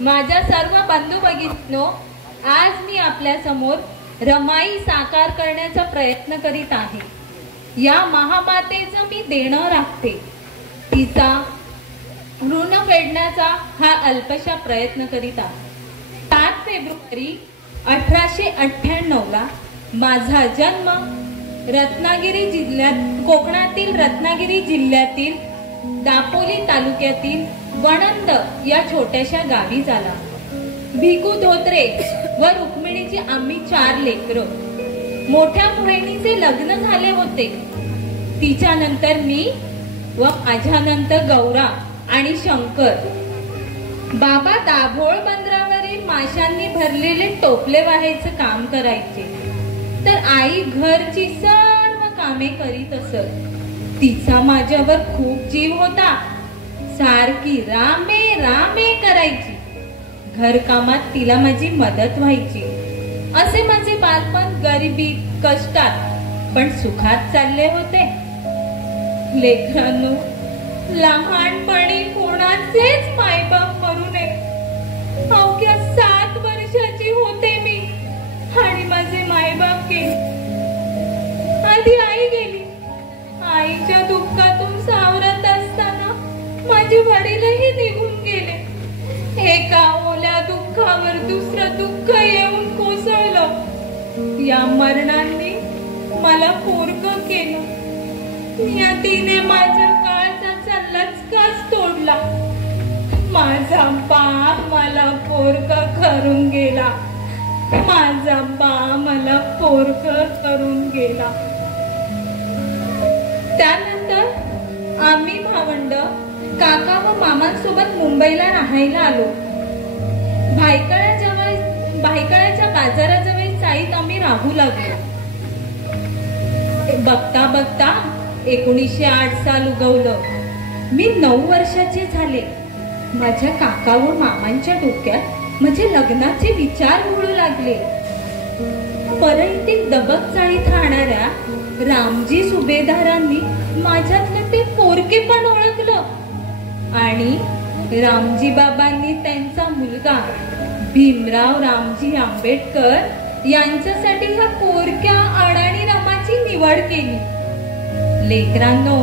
माझ्या सर्व बंधू भगिनींनो, आज मी आपल्या समोर रमाई साकार करण्याचा प्रयत्न करीत आहे. या महामातेचं मी देणं राखते. तिचा ऋण फेडण्याचा हा अल्पशा प्रयत्न करीत आहे. 7 फेब्रुवारी 1898 माझा जन्म रत्नागिरी जिल्ह्यात, कोकणातील रत्नागिरी जिल्ह्यातील दापोली तालुक्यातील वणंद या छोट्याशा गावी झाला. भिकू धोत्रे व रुक्मिणीची आम्ही 4 लेकरं. मोठ्या बहिणीचे लग्न झाले होते. तिच्यानंतर मी व माझ्यानंतर गौरा आणि शंकर. बाबा दाभोळ बंदरावरील माशांनी भरलेले टोपले वाहायचं काम करायचे, तर आई घरची सर्व कामे करीत असत. तिचा माझ्यावर खूप जीव होता. सारखी रामे रामे करायची. घरकामात तिला माझी मदत व्हायची. असे माझे बालपण गरिबीत, कष्टात पण सुखात चालले होते. लेकरांनो, लहानपणी कोणाचेच मायबाप मरू नये. अवघ्या 7 वर्षाची होते मी आणि माझे मायबाप गेले. आधी आई गेली. आईच्या दुःखातून सावरत असताना माझे वडीलही निघून गेले. एका ओल्या दुःखावर दुसरं दुःख येऊन कोसळलं. या मरणांनी मला पोरकं केलं. नियतीने माझ्या काळजाचा लचकाच तोडला. माझा बाप मला पोरकं करून गेला. माझा बाप मला पोरकं करून गेला. त्यानंतर आम्ही भावंड काका व मामांसोबत मुंबईला राहायला आलो. भायखळ्याच्या बाजाराजवळ चाळीत आम्ही राहू लागलो. बघता बघता 1908 साल उगवलं. मी 9 वर्षाचे झाले. माझ्या काका व मामांच्या डोक्यात माझे लग्नाचे विचार घोळू लागले. परळीतील दबक चाळीत राहणाऱ्या रामजी सुभेदारांनी माझ्यातलं ते पोरके पण ओळखलं आणि रामजी बाबांनी त्यांचा मुलगा भीमराव रामजी आंबेडकर यांच्यासाठी ह्या पोरक्या अडाणी रमाची निवड केली. लेकरांनो,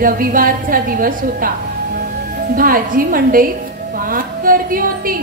रविवारचा दिवस होता. भाजी मंडईत फार गर्दी होती.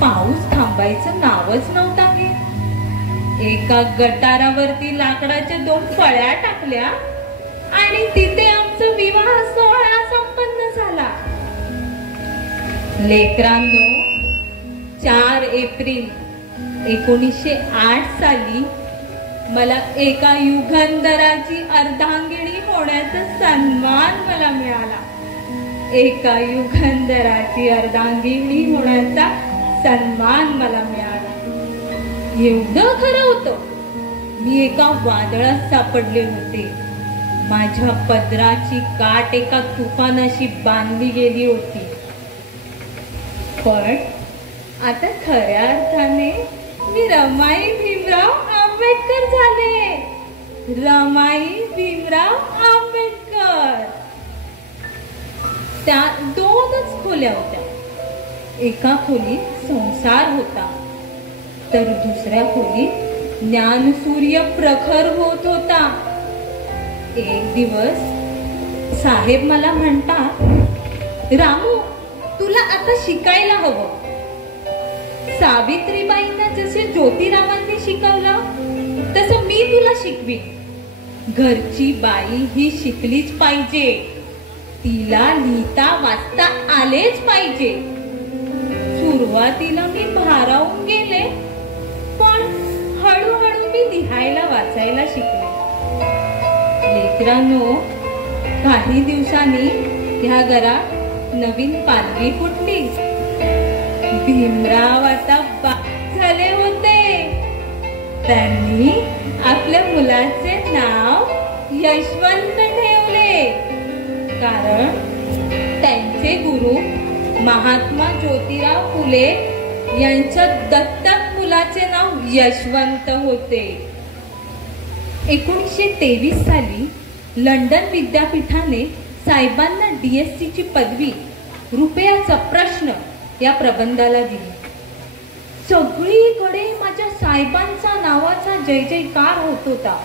पाऊस थांबायचं नावच नव्हता घेत. एका गटारावरती लाकडाच्या 2 फळ्या टाकल्या आणि तिथे आमचा विवाह सोहळा संपन्न झाला. लेकरांनो, 4 एप्रिल 1908 साली मला एका युगंधराची अर्धांगिनी होण्याचा सन्मान मला मिळाला. एका युगंधराची अर्धांगिनी होण्याचा सन्मान मला मिळाला. एवढं खरं होतं, मी एका वादळात सापडले होते. माझ्या पदराची काट एका तुफानाशी बांधली गेली होती. पण आता खऱ्या अर्थाने मी रमाई भीमराव आंबेडकर झाले. रमाई भीमराव आंबेडकर. त्या 2च खोल्या होत्या. एका खोलीत संसार होता, तर दुसऱ्या खोलीत ज्ञानसूर्य प्रखर होत होता. एक दिवस साहेब मला म्हणतात, रामू, तुला आता शिकायला हवं. सावित्रीबाईंना जसे ज्योतिरावांनी शिकवलं तसं मी तुला शिकवीन. घरची बाई ही शिकलीच पाहिजे. तिला लिहिता वाचता आलेच पाहिजे. सुरुवातीला मी भारावून गेले, पण हळूहळू मी लिहायला वाचायला शिकले. लेकरांनो, काही दिवसांनी ह्या घरात नवीन पालवी फुटली. भीमराव आता बाप झाले होते. त्यांनी आपल्या मुलाचे नाव यशवंत ठेवले, कारण त्यांचे गुरु महात्मा ज्योतिराव फुले यांच्या दत्तक मुलाचे नाव यशवंत होते. 1923 साली लंडन विद्यापीठाने साहेबांना DSc ची पदवी, रुपयाचा प्रश्न या प्रबंधाला दिली. सगळीकडे माझ्या साहेबांचा नावाचा जय जयकार होत होता.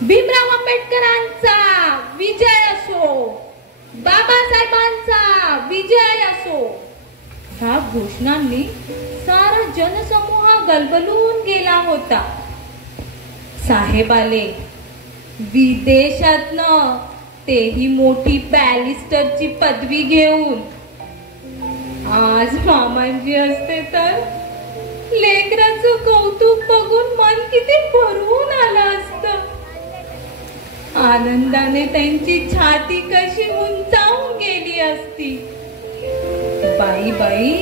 भीमराव आंबेडकरांचा विजय असो, बाबासाहेबांचा विजय असो. ह्या घोषणांनी सारा जनसमूह गलबलून गेला होता. साहेब आले विदेशातनं, तेही मोठी बॅरिस्टरची पदवी घेऊन. आज मामांजी असते तर लेकराचं कौतुक बघून मन किती भरून आलं असतं. आनंदाने त्यांची छाती कशी उंचावून गेली असती. बाई बाई,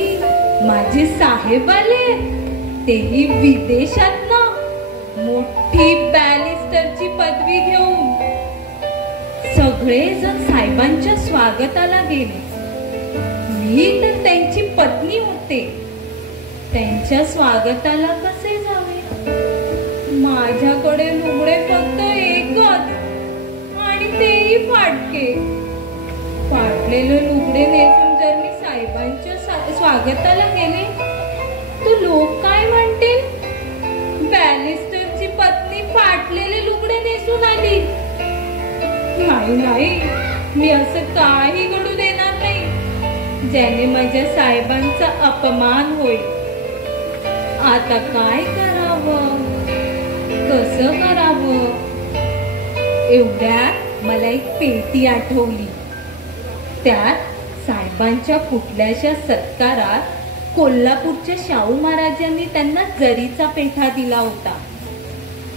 माझे साहेब आले, तेही विदेशातनं, मोठी बॅरिस्टरची पदवी घेऊन. सगळेजण साहेबांच्या स्वागताला गेले. मी तर त्यांची पत्नी होते. त्यांच्या स्वागताला कसे जावे? माझ्याकडे लुगडे फक्त एकच, आणि तेही फाटके. फाटलेले लुगडे नेसून जर मी साहेबांच्या स्वागताला गेले तर लोक काय म्हणतील? बॅरिस्टरची पत्नी फाटलेले लुगडे नेसून आली. नाही नाही, मी असं काही घडू देणार नाही ज्याने माझ्या साहेबांचा अपमान होईल. आता काय करावं, कसं करावं? एवढ्यात मला एक पेटी आठवली. त्यात साहेबांच्या कुठल्याशा सत्कारात कोल्हापूरच्या शाहू महाराजांनी त्यांना जरीचा पेठा दिला होता.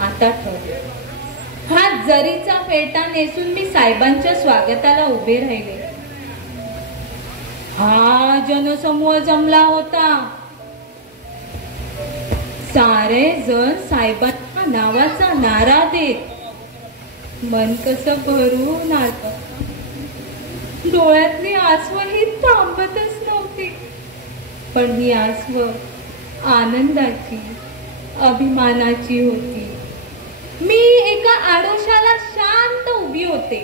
आता ठरलं, हा जरीचा पेठा नेसून मी साहेबांच्या स्वागताला उभे राहिले. हा जनसमूह जमला होता. सारे जण साहेबांच्या नावाचा नारा देत. मन कसं भरून आलं. डोळ्यातली आसवं ही थांबतच नव्हती. पण ही आसवं आनंदाची, अभिमानाची होती. मी एका आडोशाला शांत उभी होते.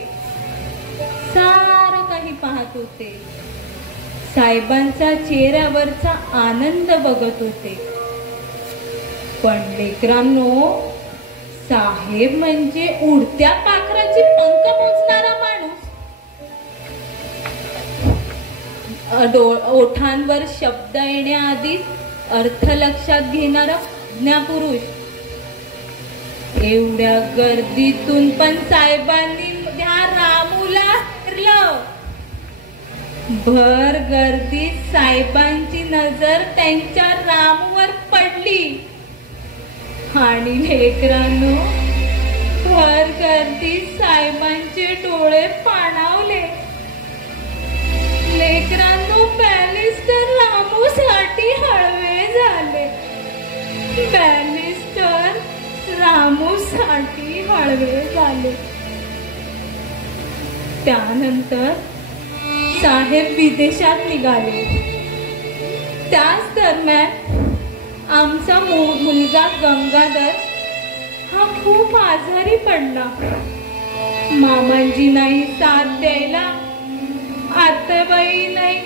सारं काही पाहत होते. साहेबांचा चेहऱ्यावरचा आनंद बघत होते. पण लेकरांनो, साहेब म्हणजे उडत्या पाखराची पंख मोजणारा माणूस. ओठांवर शब्द येण्याआधीच अर्थ लक्षात घेणारा ज्ञापुरुष. एवढ्या गर्दीतून पण साहेबांनी त्या रामूला हरलं. भर गर्दीत साहेबांची नजर त्यांच्या रामूवर पडली. आणि लेकरांनो, भर गर्दीत साहेबांचे डोळे पाणावले. लेकरांनो, बॅरिस्टर रामूसाठी हळवे झाले. बॅरिस्टर रामूसाठी हळवे झाले. त्यानंतर साहेब विदेशात निघाले. त्याच दरम्यान आमचा मुलगा गंगाधर हा खूप आजारी पडला. मामांजी नाही साथ द्यायला, आत्याबाई नाही.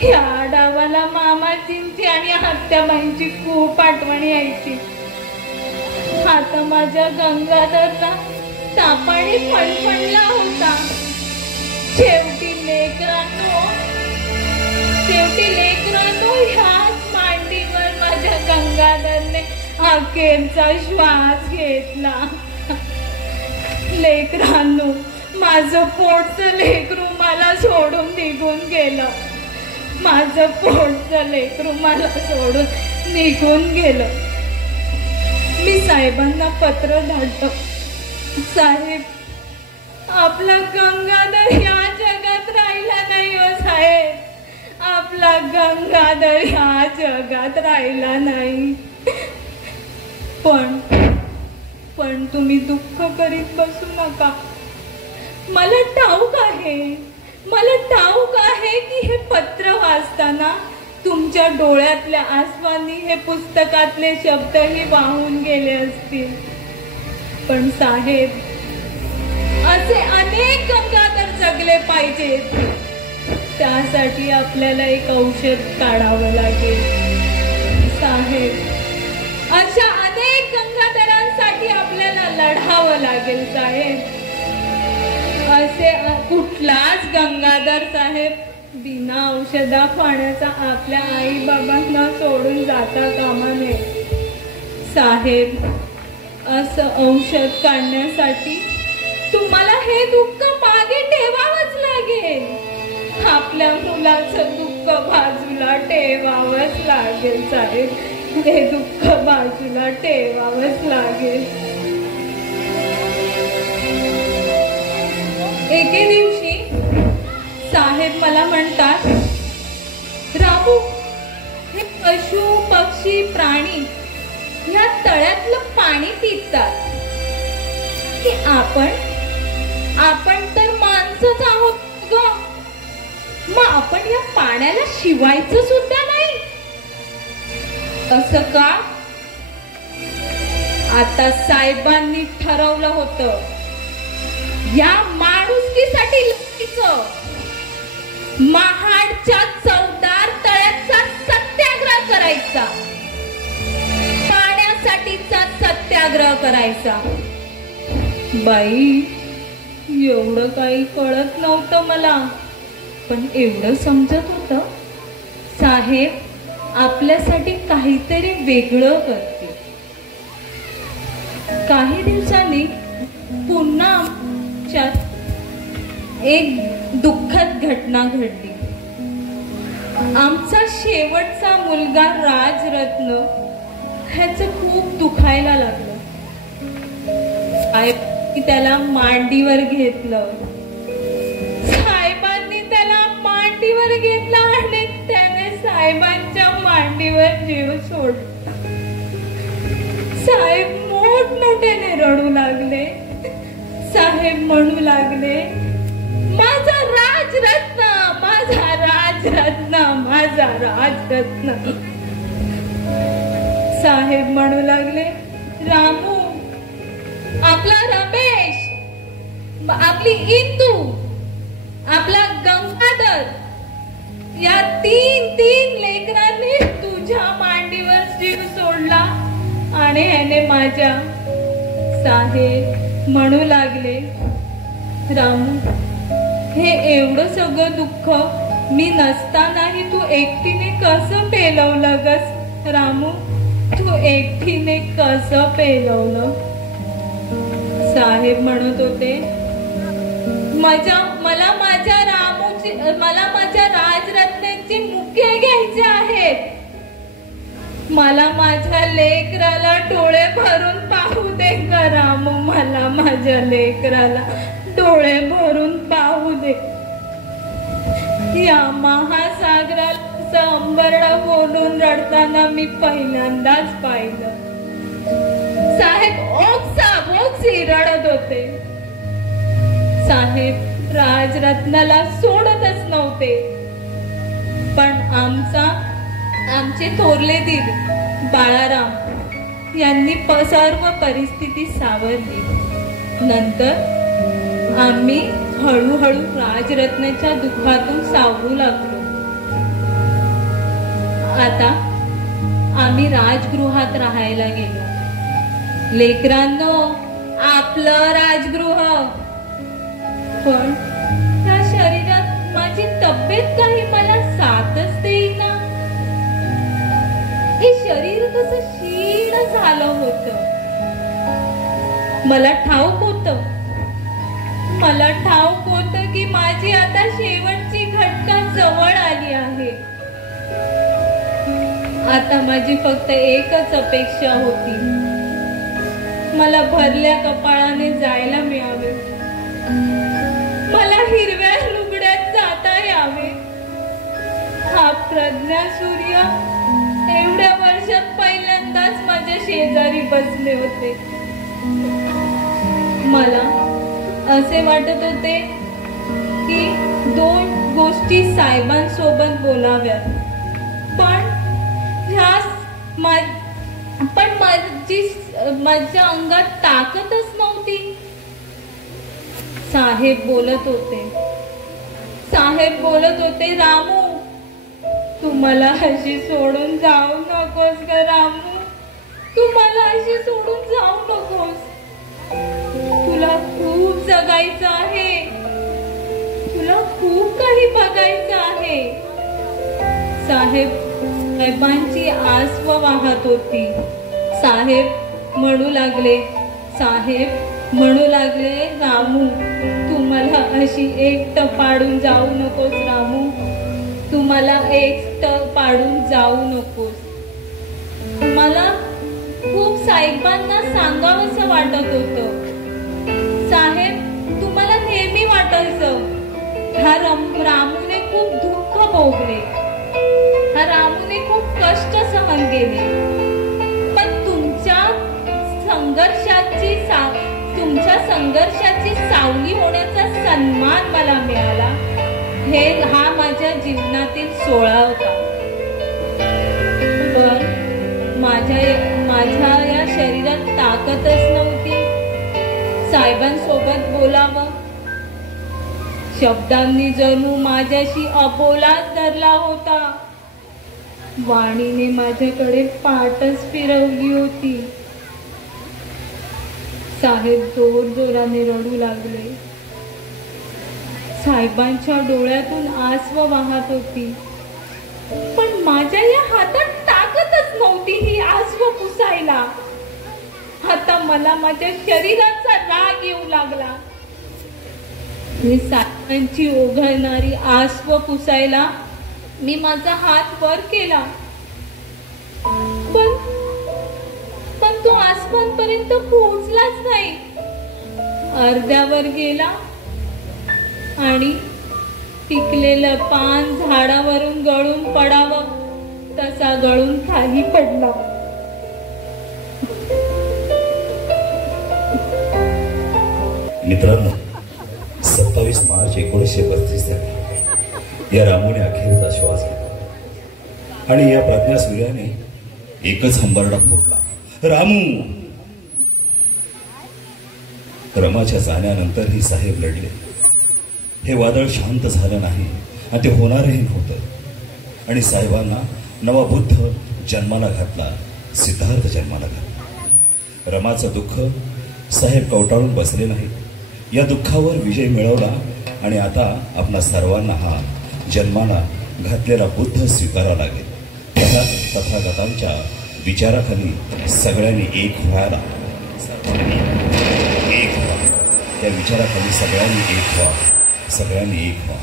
ह्या डावाला मामाजींची आणि आत्याबाईंची खूप आठवण यायची. आता माझ्या गंगाधरला तापाने फणफणला होता. शेवटी लेकरांनो ह्याच मांडीवर माझ्या गंगाधरने अखेरचा श्वास घेतला. लेकरांनो, माझं पोटचं लेकरू मला सोडून निघून गेलं. माझं पोटचं लेकरू मला सोडून निघून गेलं. मी साहेबांना पत्र धाडलं. साहेब, आपला गंगाधर या जगात राहिला नाही हो साहेब. आपला गंगाधर ह्या जगात राहिला नाही. पण तुम्ही दुःख करीत बसू नका. मला ठाऊक आहे की हे पत्र वाचताना तुमच्या डोळ्यातल्या आसवांनी हे पुस्तकातले शब्दही वाहून गेले असतील. पण साहेब, असे अनेक गंगाधर जगले पाहिजेत. त्यासाठी आपल्याला एक औषध काढावं लागेल साहेब. अशा अनेक गंगाधरांसाठी आपल्याला लढावं लागेल साहेब. असे कुठलाच गंगाधर साहेब बिना औषधा पाण्याचा आपल्या आई बाबांना सोडून जाता कामा नये साहेब. असं औषध काढण्यासाठी तुम्हाला हे दुःख मागे ठेवावंच लागेल. आपल्या मुलाचं दुःख बाजूला ठेवावंच लागेल साहेब. हे दुःख बाजूला ठेवावंच लागेल. एके दिवशी साहेब मला म्हणतात, रामू, हे पशु पक्षी प्राणी या तळ्यातलं पाणी पितात की आपण तर माणसंच आहोत ग. मग आपण या पाण्याला शिवायचं सुद्धा नाही. असं का? आता साहेबांनी ठरवलं होतं या माणुसकीसाठी लढायचं. महाडच्या चौदार तळ्याचा सत्याग्रह करायचा. पाण्यासाठीचा सत्याग्रह करायचा. बाई, एवढं काही कळत नव्हतं मला, पण एवढं समजत होतं साहेब आपल्यासाठी काहीतरी वेगळं करते. काही दिवसांनी पुन्हा आमच्यात एक दुःखद घटना घडली. आमचा शेवटचा मुलगा राजरत्न ह्याचं खूप दुखायला लागलं. साहेबांनी त्याला मांडीवर घेतलं. साहेबांनी त्याला मांडीवर घेतला आणि त्याने साहेबांच्या मांडीवर जीव सोडला. साहेब मोठमोठ्याने रडू लागले. साहेब म्हणू लागले, माझा राजरत्न, माझा राजरत्न, माझा राजरत्न. साहेब म्हणू लागले, रामू, आपला रमेश, आपली इंदू, आपला गंगाधर या तीन लेकरांनी तुझ्या मांडीवर जीव सोडला आणि ह्याने माझ्या. साहेब म्हणू लागले, रामू, हे एवढं सगळं दुःख मी नसतानाही तू एकटीने कसं पेलवलं गस रामू? तू एकटीने कसं पेलवलं? साहेब म्हणत होते, मला माझ्या राजरत्नांची मुके घ्यायचे आहेत. मला माझ्या लेकराला डोळे भरून पाहू दे का रामू? मला माझ्या लेकराला डोळे भरून पाहू दे. या महासागराला अंबरडा बोलून रडताना मी पहिल्यांदाच पाहिलं. साहेब ओक्सी रडत होते. साहेब राजरत्नाला सोडतच नव्हते. पण आमचे थोरले दीर बाळाराम यांनी सर्व परिस्थिती सावरली. नंतर आम्ही हळूहळू राजरत्नाच्या दुःखातून सावरू लागलो. आता आम्ही राजगृहात राहायला गेलो. लेकरांनो, आपलं राजगृह. पण या शरीरात माझी तब्येत काही मला साथच देईना. हे शरीर कसं क्षीण झालं होतं. मला ठाऊक होतं की माझी आता शेवटची घटका जवळ आली आहे. आता माझी फक्त एकच अपेक्षा होती, मला भरल्या कपाळाने जायला मिळावे. मला हिरव्या लुगड्यात जाता यावे. हा प्रज्ञा सूर्य एवढ्या वर्षात पहिल्यांदाच माझ्या शेजारी बसले होते. मला असे वाटत होते की दोन गोष्टी साहेबांसोबत बोलाव्यात, पण माझ्या अंगात ताकदच नव्हती. साहेब बोलत होते. साहेब बोलत होते, रामू तू मला अशी सोडून जाऊ नकोस ग रामू, तू मला अशी सोडून जाऊ नकोस, तुला खूप जगायचं आहे, तुला खूप काही बघायचं आहे. साहेबांची आसव वाहत होती. साहेब म्हणू लागले, रामू तू मला अशी एकटं पाडून जाऊ नकोस रामू, तू मला एकटं पाडून जाऊ नकोस. मला खूप साहेबांना सांगावंसं वाटत होतं. साहेब तुम्हाला नेहमी वाटायचं ह्या रामूने खूप दुःख भोगले, ह्या रामूने खूप कष्ट सहन केले, पण तुमच्या संघर्षाची सावली होण्याचा सन्मान मला मिळाला. हा माझ्या जीवनातील सोहळा होता. पण माझ्या या शरीरात ताकदच नव्हती साहेबांसोबत बोलावं. शब्दांनी जणू माझ्याशी अबोलाच धरला होता. वाणीने माझ्याकडे पाठच फिरवली होती. साहेब जोराने रडू लागले. साहेबांच्या डोळ्यातून आसव वाहत होती, पण माझ्या या हातात ताकदच नव्हती ही आसव पुसायला. आता मला माझ्या शरीराचा राग येऊ लागला. मी साहेबांची ओघळणारी आसव पुसायला मी माझा हात वर केला, पण तो आसमानपर्यंत पोहोचलाच नाही. अर्ध्यावर गेला आणि पिकलेलं पान झाडावरून गळून पडावं तसा गळून खाली पडला. मित्रांनो, 27 मार्च 1932 साली या रामूने अखेरचा श्वास घेतला आणि या प्रज्ञासूर्याने एकच हंबरडा फोडला, रामू. रमाच्या जाण्यानंतरही साहेब लढले. हे वादळ शांत झालं नाही आणि ते होणारही नव्हतं. आणि साहेबांना नवा बुद्ध जन्माला घातला, सिद्धार्थ जन्माला घातला. रमाचं दुःख साहेब कवटाळून बसले नाही. या दुःखावर विजय मिळवला आणि आता आपणा सर्वांना हा जन्माला घातलेला बुद्ध स्वीकारावा लागेल. तथागतांच्या विचाराखाली सगळ्यांनी एक व्हायला, त्या विचाराखाली सगळ्यांनी एक व्हा.